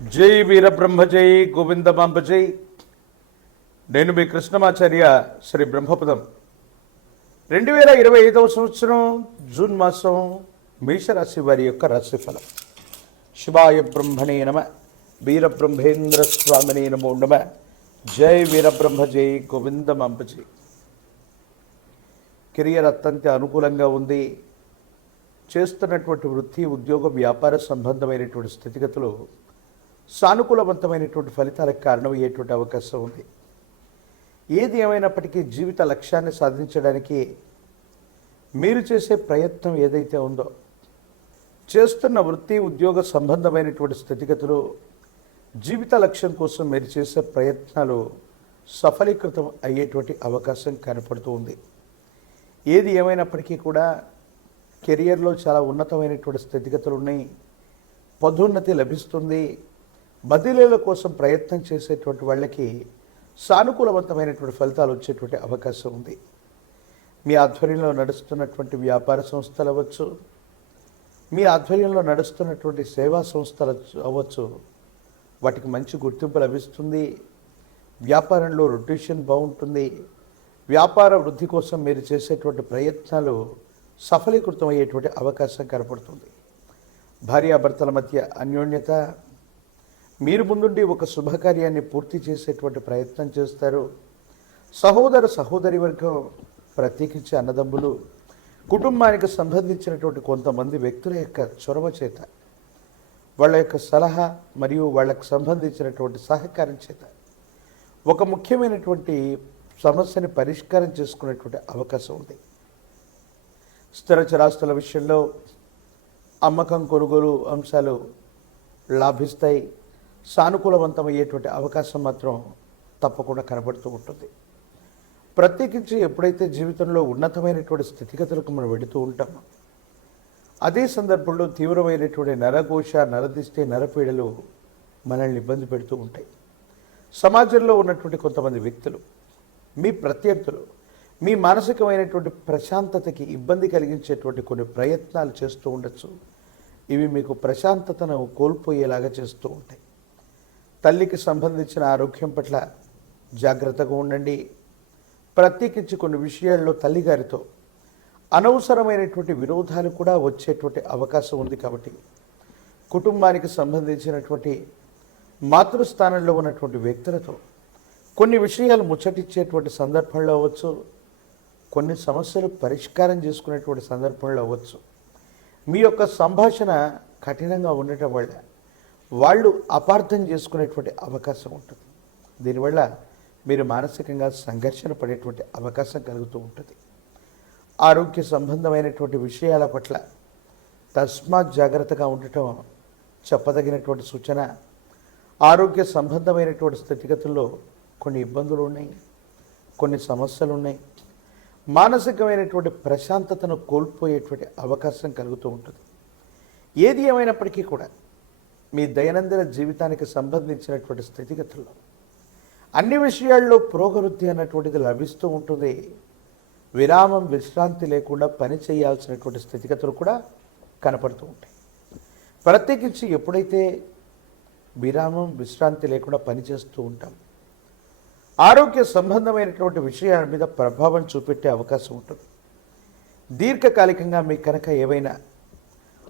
జై వీరబ్రహ్మ జై గోవిందమాంబ జై నేను మీ కృష్ణమాచార్య శ్రీ బ్రహ్మపదం. రెండు వేల ఇరవై ఐదవ సంవత్సరం జూన్ మాసం మేషరాశి వారి యొక్క రాశిఫలం. శివాయ బ్రహ్మణే నమ వీరబ్రహ్మేంద్ర స్వామినే నమో నమ జై వీరబ్రహ్మ జై గోవిందమాంబ జై కెరియర్ అత్యంత అనుకూలంగా ఉంది. చేస్తున్నటువంటి వృత్తి ఉద్యోగ వ్యాపార సంబంధమైనటువంటి స్థితిగతులు సానుకూలవంతమైనటువంటి ఫలితాలకు కారణమయ్యేటువంటి అవకాశం ఉంది. ఏది ఏమైనప్పటికీ జీవిత లక్ష్యాన్ని సాధించడానికి మీరు చేసే ప్రయత్నం ఏదైతే ఉందో చేస్తున్న వృత్తి ఉద్యోగ సంబంధమైనటువంటి స్థితిగతులు జీవిత లక్ష్యం కోసం మీరు చేసే ప్రయత్నాలు సఫలీకృతం అయ్యేటువంటి అవకాశం కనపడుతూ ఉంది. ఏది ఏమైనప్పటికీ కూడా కెరియర్లో చాలా ఉన్నతమైనటువంటి స్థితిగతులు ఉన్నాయి. పదోన్నతి లభిస్తుంది. బదిలీల కోసం ప్రయత్నం చేసేటువంటి వాళ్ళకి సానుకూలవంతమైనటువంటి ఫలితాలు వచ్చేటువంటి అవకాశం ఉంది. మీ ఆధ్వర్యంలో నడుస్తున్నటువంటి వ్యాపార సంస్థలు అవ్వచ్చు మీ ఆధ్వర్యంలో నడుస్తున్నటువంటి సేవా సంస్థలు అవ్వచ్చు వాటికి మంచి గుర్తింపు లభిస్తుంది. వ్యాపారంలో రొటేషన్ బాగుంటుంది. వ్యాపార వృద్ధి కోసం మీరు చేసేటువంటి ప్రయత్నాలు సఫలీకృతం అయ్యేటువంటి అవకాశం కనపడుతుంది. భార్యాభర్తల మధ్య అన్యోన్యత మీరు ముందుండి ఒక శుభకార్యాన్ని పూర్తి చేసేటువంటి ప్రయత్నం చేస్తారు. సహోదర సహోదరి వర్గం ప్రత్యేకించి అన్నదమ్ములు కుటుంబానికి సంబంధించినటువంటి కొంతమంది వ్యక్తుల యొక్క చొరవ చేత వాళ్ళ యొక్క సలహా మరియు వాళ్ళకు సంబంధించినటువంటి సహకారం చేత ఒక ముఖ్యమైనటువంటి సమస్యని పరిష్కారం చేసుకునేటువంటి అవకాశం ఉంది. స్థిర చరాస్తుల విషయంలో అమ్మకం కొనుగోలు అంశాలు లాభిస్తాయి. సానుకూలవంతమయ్యేటువంటి అవకాశం మాత్రం తప్పకుండా కనబడుతూ ఉంటుంది. ప్రత్యేకించి ఎప్పుడైతే జీవితంలో ఉన్నతమైనటువంటి స్థితిగతులకు మనం వెళుతూ ఉంటామో అదే సందర్భంలో తీవ్రమైనటువంటి నరఘోష నరదిష్టి నరపీడలు మనల్ని ఇబ్బంది పెడుతూ ఉంటాయి. సమాజంలో ఉన్నటువంటి కొంతమంది వ్యక్తులు మీ ప్రత్యర్థులు మీ మానసికమైనటువంటి ప్రశాంతతకి ఇబ్బంది కలిగించేటువంటి కొన్ని ప్రయత్నాలు చేస్తూ ఉండొచ్చు. ఇవి మీకు ప్రశాంతతను కోల్పోయేలాగా చేస్తూ ఉంటాయి. తల్లికి సంబంధించిన ఆరోగ్యం పట్ల జాగ్రత్తగా ఉండండి. ప్రత్యేకించి కొన్ని విషయాల్లో తల్లిగారితో అనవసరమైనటువంటి విరోధాలు కూడా వచ్చేటువంటి అవకాశం ఉంది కాబట్టి కుటుంబానికి సంబంధించినటువంటి మాతృస్థానంలో ఉన్నటువంటి వ్యక్తులతో కొన్ని విషయాలు ముచ్చటిచ్చేటువంటి సందర్భంలో అవ్వచ్చు కొన్ని సమస్యలు పరిష్కారం చేసుకునేటువంటి సందర్భంలో అవ్వచ్చు. మీ యొక్క సంభాషణ కఠినంగా ఉండటం వల్ల వాళ్ళు అపార్థం చేసుకునేటువంటి అవకాశం ఉంటుంది. దీనివల్ల మీరు మానసికంగా సంఘర్షణ పడేటువంటి అవకాశం కలుగుతూ ఉంటుంది. ఆరోగ్య సంబంధమైనటువంటి విషయాల పట్ల తస్మాత్ జాగ్రత్తగా ఉండటం చెప్పదగినటువంటి సూచన. ఆరోగ్య సంబంధమైనటువంటి స్థితిగతుల్లో కొన్ని ఇబ్బందులు ఉన్నాయి కొన్ని సమస్యలు ఉన్నాయి. మానసికమైనటువంటి ప్రశాంతతను కోల్పోయేటువంటి అవకాశం కలుగుతూ ఉంటుంది. ఏది ఏమైనప్పటికీ కూడా మీ దైనందిన జీవితానికి సంబంధించినటువంటి స్థితిగతుల్లో. అన్ని విషయాల్లో పురోగవృద్ధి అన్నటువంటిది లభిస్తూ ఉంటుంది. విరామం విశ్రాంతి లేకుండా పని చేయాల్సినటువంటి స్థితిగతులు కూడా కనపడుతూ ఉంటాయి. ప్రత్యేకించి ఎప్పుడైతే విరామం విశ్రాంతి లేకుండా పనిచేస్తూ ఉంటాం ఆరోగ్య సంబంధమైనటువంటి విషయాల మీద ప్రభావం చూపెట్టే అవకాశం ఉంటుంది. దీర్ఘకాలికంగా మీకు కనుక ఏవైనా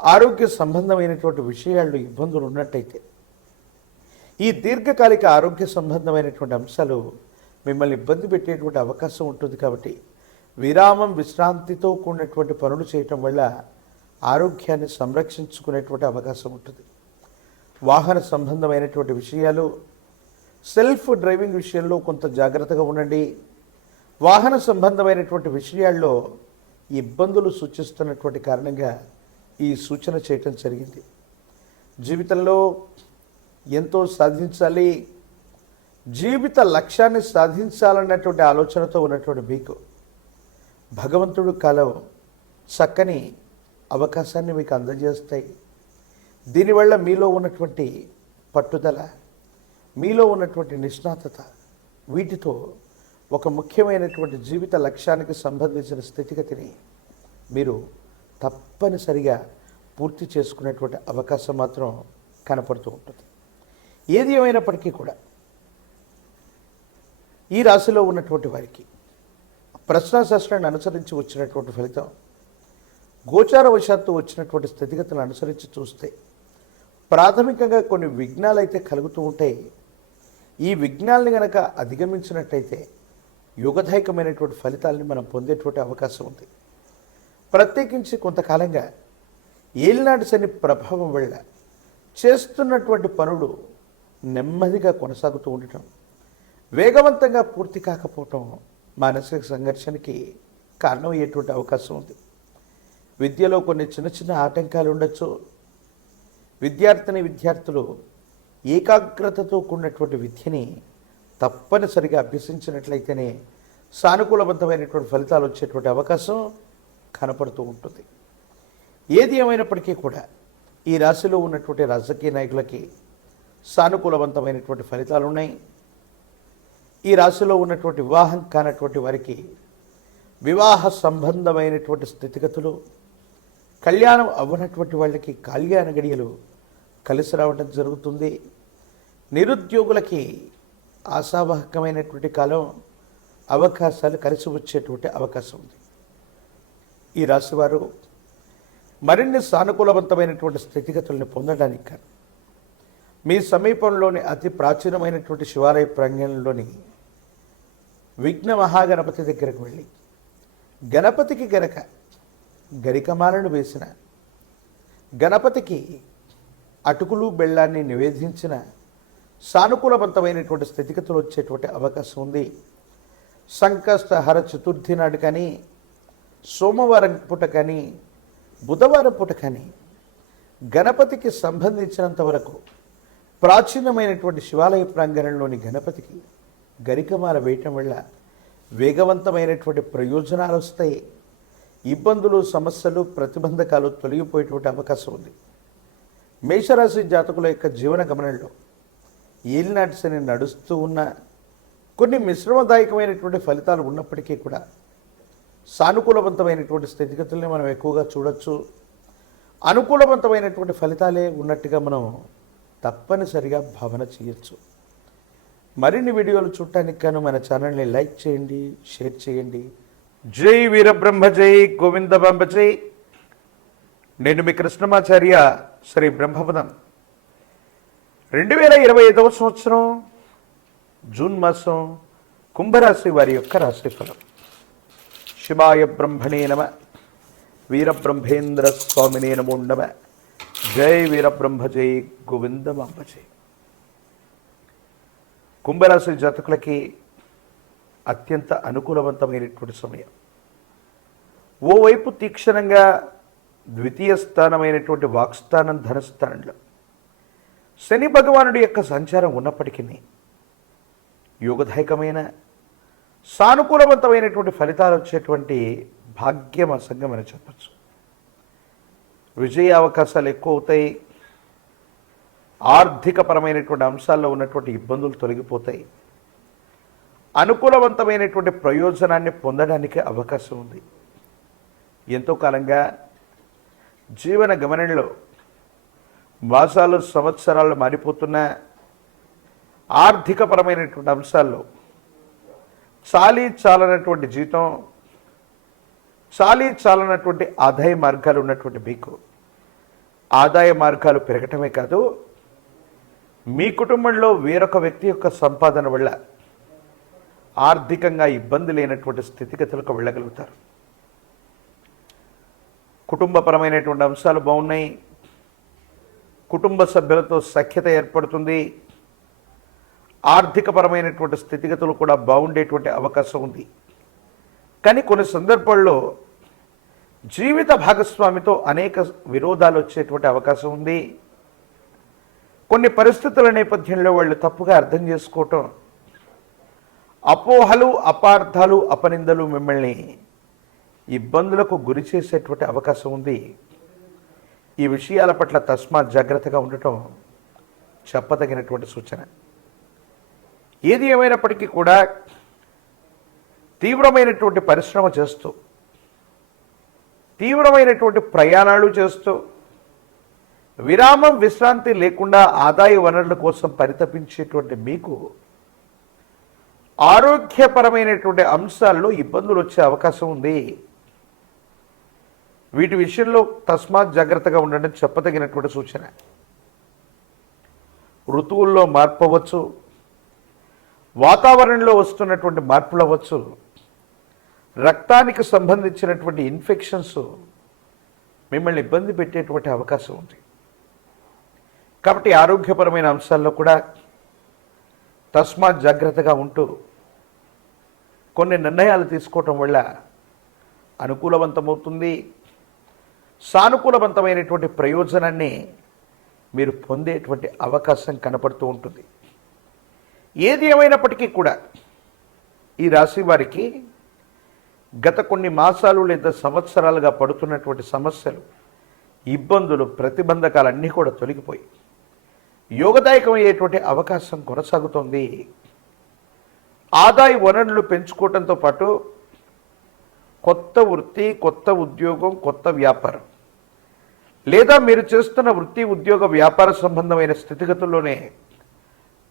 ఆరోగ్య సంబంధమైనటువంటి విషయాల్లో ఇబ్బందులు ఉన్నట్టయితే ఈ దీర్ఘకాలిక ఆరోగ్య సంబంధమైనటువంటి అంశాలు మిమ్మల్ని ఇబ్బంది పెట్టేటువంటి అవకాశం ఉంటుంది కాబట్టి విరామం విశ్రాంతితో కూడినటువంటి పనులు చేయటం వల్ల ఆరోగ్యాన్ని సంరక్షించుకునేటువంటి అవకాశం ఉంటుంది. వాహన సంబంధమైనటువంటి విషయాలు సెల్ఫ్ డ్రైవింగ్ విషయంలో కొంత జాగ్రత్తగా ఉండండి. వాహన సంబంధమైనటువంటి విషయాల్లో ఇబ్బందులు సూచిస్తున్నటువంటి కారణంగా ఈ సూచన చేయటం జరిగింది. జీవితంలో ఎంతో సాధించాలి. జీవిత లక్ష్యాన్ని సాధించాలన్నటువంటి ఆలోచనతో ఉన్నటువంటి మీకు భగవంతుడు కాలం చక్కని అవకాశాన్ని మీకు అందజేస్తాయి. దీనివల్ల మీలో ఉన్నటువంటి పట్టుదల మీలో ఉన్నటువంటి నిష్ణాతత వీటితో ఒక ముఖ్యమైనటువంటి జీవిత లక్ష్యానికి సంబంధించిన స్థితిగతిని మీరు తప్పనిసరిగా పూర్తి చేసుకునేటువంటి అవకాశం మాత్రం కనపడుతూ ఉంటుంది. ఏది ఏమైనప్పటికీ కూడా ఈ రాశిలో ఉన్నటువంటి వారికి ప్రశ్నాశాస్త్రాన్ని అనుసరించి వచ్చినటువంటి ఫలితం గోచారవశాత్తు వచ్చినటువంటి స్థితిగతులను అనుసరించి చూస్తే ప్రాథమికంగా కొన్ని విఘ్నాలు అయితే కలుగుతూ ఉంటాయి. ఈ విఘ్నాల్ని గనక అధిగమించినట్టయితే యుగదాయకమైనటువంటి ఫలితాలని మనం పొందేటువంటి అవకాశం ఉంది. ప్రత్యేకించి కొంతకాలంగా ఏలినాటి శని ప్రభావం వల్ల చేస్తున్నటువంటి పనులు నెమ్మదిగా కొనసాగుతూ ఉండటం వేగవంతంగా పూర్తి కాకపోవటం మానసిక సంఘర్షణకి కారణమయ్యేటువంటి అవకాశం ఉంది. విద్యలో కొన్ని చిన్న చిన్న ఆటంకాలు ఉండొచ్చు. విద్యార్థిని విద్యార్థులు ఏకాగ్రతతో కూడినటువంటి విద్యని తప్పనిసరిగా అభ్యసించినట్లయితేనే సానుకూలబద్ధమైనటువంటి ఫలితాలు వచ్చేటువంటి అవకాశం కనపడుతూ ఉంటుంది. ఏది ఏమైనప్పటికీ కూడా ఈ రాశిలో ఉన్నటువంటి రాజకీయ నాయకులకి సానుకూలవంతమైనటువంటి ఫలితాలు ఉన్నాయి. ఈ రాశిలో ఉన్నటువంటి వివాహం కానటువంటి వారికి వివాహ సంబంధమైనటువంటి స్థితిగతులు కళ్యాణం అవ్వనటువంటి వాళ్ళకి కళ్యాణ గడియలు కలిసి రావడం జరుగుతుంది. నిరుద్యోగులకి ఆశావాహకమైనటువంటి కాలం అవకాశాలు కలిసి వచ్చేటువంటి అవకాశం ఉంది. ఈ రాశివారు మరిన్ని సానుకూలవంతమైనటువంటి స్థితిగతుల్ని పొందడానికి కానీ మీ సమీపంలోని అతి ప్రాచీనమైనటువంటి శివాలయ ప్రాంగణంలోని విఘ్న మహాగణపతి దగ్గరకు వెళ్ళి గణపతికి గనక గరికమాలను వేసిన గణపతికి అటుకులు బెల్లాన్ని నివేదించిన సానుకూలవంతమైనటువంటి స్థితిగతులు వచ్చేటువంటి అవకాశం ఉంది. సంకష్టహర చతుర్థి నాడు కానీ సోమవారం పూట కానీ బుధవారం పూట కానీ గణపతికి సంబంధించినంత వరకు ప్రాచీనమైనటువంటి శివాలయ ప్రాంగణంలోని గణపతికి గరికమాల వేయటం వల్ల వేగవంతమైనటువంటి ప్రయోజనాలు వస్తాయి. ఇబ్బందులు సమస్యలు ప్రతిబంధకాలు తొలగిపోయేటువంటి అవకాశం ఉంది. మేషరాశి జాతకుల యొక్క జీవన గమనంలో ఏలినాటి శని నడుస్తూ ఉన్న కొన్ని మిశ్రమదాయకమైనటువంటి ఫలితాలు ఉన్నప్పటికీ కూడా సానుకూలవంతమైనటువంటి స్థితిగతుల్ని మనం ఎక్కువగా చూడొచ్చు. అనుకూలవంతమైనటువంటి ఫలితాలే ఉన్నట్టుగా మనం తప్పనిసరిగా భావన చేయొచ్చు. మరిన్ని వీడియోలు చూడటానికి గాను మన ఛానల్ని లైక్ చేయండి షేర్ చేయండి. జై వీరబ్రహ్మ జై గోవింద బంబ జై. నేను మీ కృష్ణమాచార్య శ్రీ బ్రహ్మపదం రెండు వేల ఇరవై ఐదవ సంవత్సరం జూన్ మాసం కుంభరాశి వారి యొక్క రాశిఫలం. శివాయ బ్రహ్మణే నమ. వీరబ్రహ్మేంద్ర స్వామినే నమో నమ. జై వీరబ్రహ్మ జై గోవిందమాంబ జై కుంభరాశి జాతకులకి అత్యంత అనుకూలవంతమైనటువంటి సమయం. ఓవైపు తీక్షణంగా ద్వితీయ స్థానమైనటువంటి వాక్స్థానం ధనస్థానంలో. శని భగవానుడి యొక్క సంచారం ఉన్నప్పటికీ యోగదాయకమైన సానుకూలవంతమైనటువంటి ఫలితాలు వచ్చేటువంటి భాగ్యం అసంగం అని చెప్పచ్చు. విజయ అవకాశాలు ఎక్కువ అవుతాయి ఆర్థికపరమైనటువంటి అంశాల్లో ఉన్నటువంటి ఇబ్బందులు తొలగిపోతాయి. అనుకూలవంతమైనటువంటి ప్రయోజనాన్ని పొందడానికి అవకాశం ఉంది. ఎంతో కాలంగా జీవన గమనంలో మాసాలు సంవత్సరాలు మారిపోతున్న ఆర్థికపరమైనటువంటి అంశాల్లో చాలీ చాలనటువంటి జీతం చాలీ చాలనటువంటి ఆదాయ మార్గాలు ఉన్నటువంటి మీకు. ఆదాయ మార్గాలు పెరగటమే కాదు మీ కుటుంబంలో వేరొక వ్యక్తి యొక్క సంపాదన వల్ల ఆర్థికంగా ఇబ్బంది లేనటువంటి స్థితిగతులకు వెళ్ళగలుగుతారు. కుటుంబపరమైనటువంటి అంశాలు బాగున్నాయి. కుటుంబ సభ్యులతో సఖ్యత ఏర్పడుతుంది. ఆర్థికపరమైనటువంటి స్థితిగతులు కూడా బాగుండేటువంటి అవకాశం ఉంది. కానీ కొన్ని సందర్భాల్లో జీవిత భాగస్వామితో అనేక విరోధాలు వచ్చేటువంటి అవకాశం ఉంది. కొన్ని పరిస్థితుల నేపథ్యంలో వాళ్ళు తప్పుగా అర్థం చేసుకోవటం అపోహలు అపార్థాలు అపనిందలు మిమ్మల్ని ఇబ్బందులకు గురి చేసేటువంటి అవకాశం ఉంది. ఈ విషయాల పట్ల తస్మాత్ జాగ్రత్తగా ఉండటం చెప్పదగినటువంటి సూచన. ఏది ఏమైనప్పటికీ కూడా తీవ్రమైనటువంటి పరిశ్రమ చేస్తూ తీవ్రమైనటువంటి ప్రయాణాలు చేస్తూ విరామం విశ్రాంతి లేకుండా ఆదాయ వనరుల కోసం పరితపించేటువంటి మీకు ఆరోగ్యపరమైనటువంటి అంశాల్లో ఇబ్బందులు వచ్చే అవకాశం ఉంది. వీటి విషయంలో తస్మాత్ జాగ్రత్తగా ఉండడం చెప్పదగినటువంటి సూచన. ఋతువుల్లో మార్పవచ్చు వాతావరణంలో వస్తున్నటువంటి మార్పులు అవ్వచ్చు. రక్తానికి సంబంధించినటువంటి ఇన్ఫెక్షన్స్ మిమ్మల్ని ఇబ్బంది పెట్టేటువంటి అవకాశం ఉంది. కాబట్టి ఆరోగ్యపరమైన అంశాల్లో కూడా తస్మాత్ జాగ్రత్తగా ఉంటూ కొన్ని నిర్ణయాలు తీసుకోవటం వల్ల అనుకూలవంతమవుతుంది. సానుకూలవంతమైనటువంటి ప్రయోజనాన్ని మీరు పొందేటువంటి అవకాశం కనపడుతూ ఉంటుంది. ఏది ఏమైనప్పటికీ కూడా ఈ రాశి వారికి గత కొన్ని మాసాలు లేదా సంవత్సరాలుగా పడుతున్నటువంటి సమస్యలు ఇబ్బందులు ప్రతిబంధకాలన్నీ కూడా తొలగిపోయి యోగదాయకమయ్యేటువంటి అవకాశం కొనసాగుతోంది. ఆదాయ వనరులు పెంచుకోవడంతో పాటు కొత్త వృత్తి కొత్త ఉద్యోగం కొత్త వ్యాపారం లేదా మీరు చేస్తున్న వృత్తి ఉద్యోగ వ్యాపార సంబంధమైన స్థితిగతుల్లోనే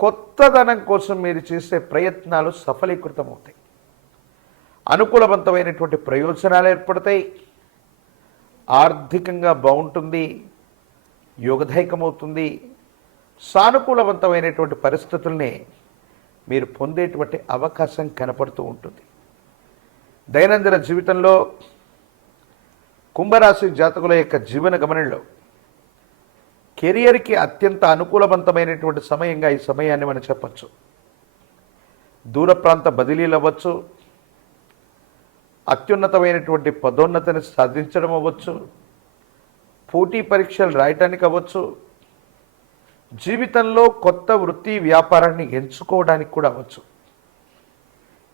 కొత్తదనం కోసం మీరు చేసే ప్రయత్నాలు సఫలీకృతమవుతాయి. అనుకూలవంతమైనటువంటి ప్రయోజనాలు ఏర్పడతాయి. ఆర్థికంగా బాగుంటుంది. యోగదాయకమవుతుంది. సానుకూలవంతమైనటువంటి పరిస్థితుల్ని మీరు పొందేటువంటి అవకాశం కనపడుతూ ఉంటుంది. దైనందిన జీవితంలో కుంభరాశి జాతకుల యొక్క జీవన గమనంలో కెరియర్కి అత్యంత అనుకూలవంతమైనటువంటి సమయంగా ఈ సమయాన్ని మనం చెప్పచ్చు. దూర ప్రాంత బదిలీలు అవ్వచ్చు. అత్యున్నతమైనటువంటి పదోన్నతిని సాధించడం అవ్వచ్చు. పోటీ పరీక్షలు రాయటానికి అవ్వచ్చు. జీవితంలో కొత్త వృత్తి వ్యాపారాన్ని ఎంచుకోవడానికి కూడా అవ్వచ్చు.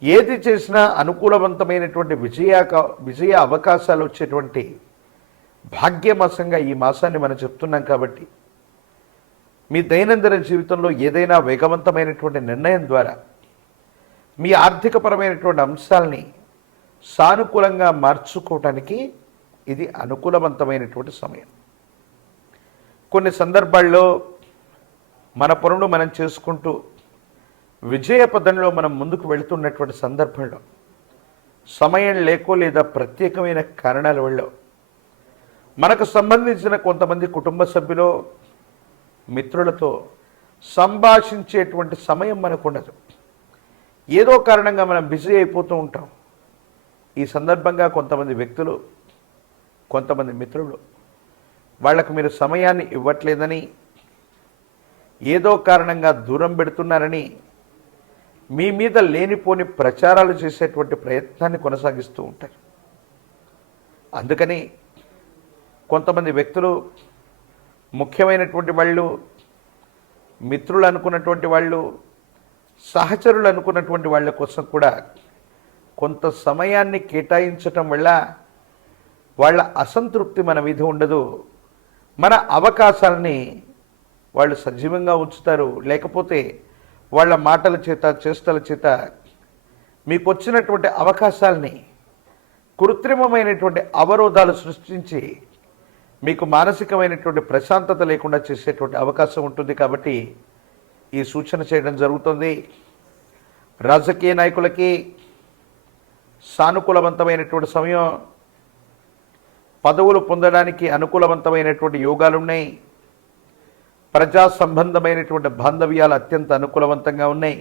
ఏది చేసినా అనుకూలవంతమైనటువంటి విజయ విజయ అవకాశాలు వచ్చేటువంటి భాగ్యమాసంగా ఈ మాసాన్ని మనం చెప్తున్నాం కాబట్టి మీ దైనందిన జీవితంలో ఏదైనా వేగవంతమైనటువంటి నిర్ణయం ద్వారా మీ ఆర్థికపరమైనటువంటి అంశాలని సానుకూలంగా మార్చుకోవటానికి ఇది అనుకూలవంతమైనటువంటి సమయం. కొన్ని సందర్భాల్లో మన పనులు మనం చేసుకుంటూ విజయ పదంలో మనం ముందుకు వెళుతున్నటువంటి సందర్భంలో సమయం లేకో లేదా ప్రత్యేకమైన కారణాల వల్ల మనకు సంబంధించిన కొంతమంది కుటుంబ సభ్యులు మిత్రులతో సంభాషించేటువంటి సమయం మనకు ఉండదు ఏదో కారణంగా మనం బిజీ అయిపోతూ ఉంటాం. ఈ సందర్భంగా కొంతమంది వ్యక్తులు కొంతమంది మిత్రులు వాళ్ళకు మీరు సమయాన్ని ఇవ్వట్లేదని ఏదో కారణంగా దూరం పెడుతున్నారని మీ మీద లేనిపోని ప్రచారాలు చేసేటువంటి ప్రయత్నాన్ని కొనసాగిస్తూ ఉంటారు. అందుకని కొంతమంది వ్యక్తులు ముఖ్యమైనటువంటి వాళ్ళు మిత్రులు అనుకున్నటువంటి వాళ్ళు సహచరులు అనుకున్నటువంటి వాళ్ళ కోసం కూడా కొంత సమయాన్ని కేటాయించటం వల్ల వాళ్ళ అసంతృప్తి మన మీద ఉండదు. మన అవకాశాలని వాళ్ళు సజీవంగా ఉంచుతారు. లేకపోతే వాళ్ళ మాటల చేత చేష్టల చేత మీకు వచ్చినటువంటి అవకాశాలని కృత్రిమమైనటువంటి అవరోధాలు సృష్టించి మీకు మానసికమైనటువంటి ప్రశాంతత లేకుండా చేసేటువంటి అవకాశం ఉంటుంది కాబట్టి ఈ సూచన చేయడం జరుగుతుంది. రాజకీయ నాయకులకి సానుకూలవంతమైనటువంటి సమయం పదవులు పొందడానికి అనుకూలవంతమైనటువంటి యోగాలు ఉన్నాయి ప్రజా సంబంధమైనటువంటి బాంధవ్యాలు అత్యంత అనుకూలవంతంగా ఉన్నాయి.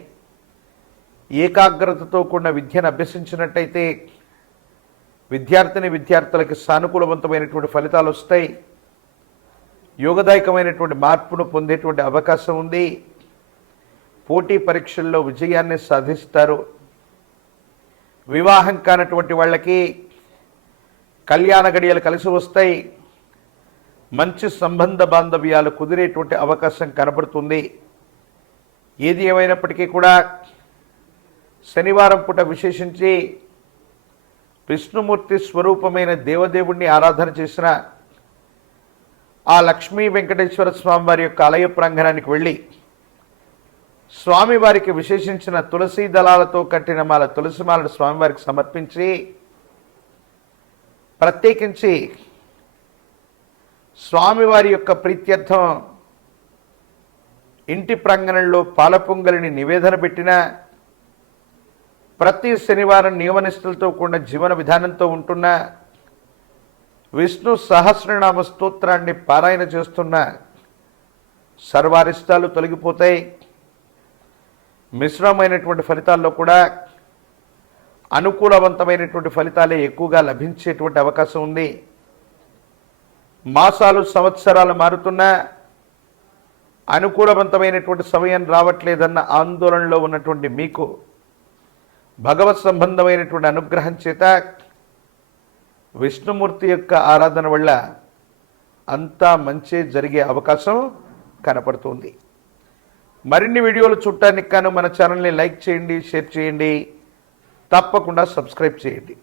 ఏకాగ్రతతో కూడిన విద్యను అభ్యసించినట్టయితే విద్యార్థిని విద్యార్థులకి సానుకూలవంతమైనటువంటి ఫలితాలు వస్తాయి. యోగదాయకమైనటువంటి మార్పును పొందేటువంటి అవకాశం ఉంది. పోటీ పరీక్షల్లో విజయాన్ని సాధిస్తారు. వివాహం కానటువంటి వాళ్ళకి కళ్యాణ గడియలు కలిసి వస్తాయి. మంచి సంబంధ బాంధవ్యాలు కుదిరేటువంటి అవకాశం కనబడుతుంది. ఏది ఏమైనప్పటికీ కూడా శనివారం పూట విశేషించి విష్ణుమూర్తి స్వరూపమైన దేవదేవుణ్ణి ఆరాధన చేసిన ఆ లక్ష్మీ వెంకటేశ్వర స్వామి వారి యొక్క ఆలయ ప్రాంగణానికి వెళ్ళి స్వామివారికి విశేషించిన తులసి దళాలతో కట్టిన మాల తులసిమాలను స్వామివారికి సమర్పించి ప్రత్యేకించి స్వామివారి యొక్క ప్రీత్యర్థం ఇంటి ప్రాంగణంలో పాలపొంగలిని నివేదన పెట్టిన ప్రతి శనివారం నియమనిష్టలతో కూడిన జీవన విధానంతో ఉంటున్న విష్ణు సహస్రనామ స్తోత్రాన్ని పారాయణ చేస్తున్న సర్వారిష్టాలు తొలగిపోతాయి. మిశ్రమైనటువంటి ఫలితాల్లో కూడా అనుకూలవంతమైనటువంటి ఫలితాలే ఎక్కువగా లభించేటువంటి అవకాశం ఉంది. మాసాలు సంవత్సరాలు మారుతున్నా అనుకూలవంతమైనటువంటి సమయం రావట్లేదన్న ఆందోళనలో ఉన్నటువంటి మీకు భగవత్ సంబంధమైనటువంటి అనుగ్రహం చేత విష్ణుమూర్తి యొక్క ఆరాధన వల్ల అంతా మంచి జరిగే అవకాశం కనపడుతుంది. మరిన్ని వీడియోలు చూడటానికి కాను మన ఛానల్ని లైక్ చేయండి షేర్ చేయండి. తప్పకుండా సబ్స్క్రైబ్ చేయండి.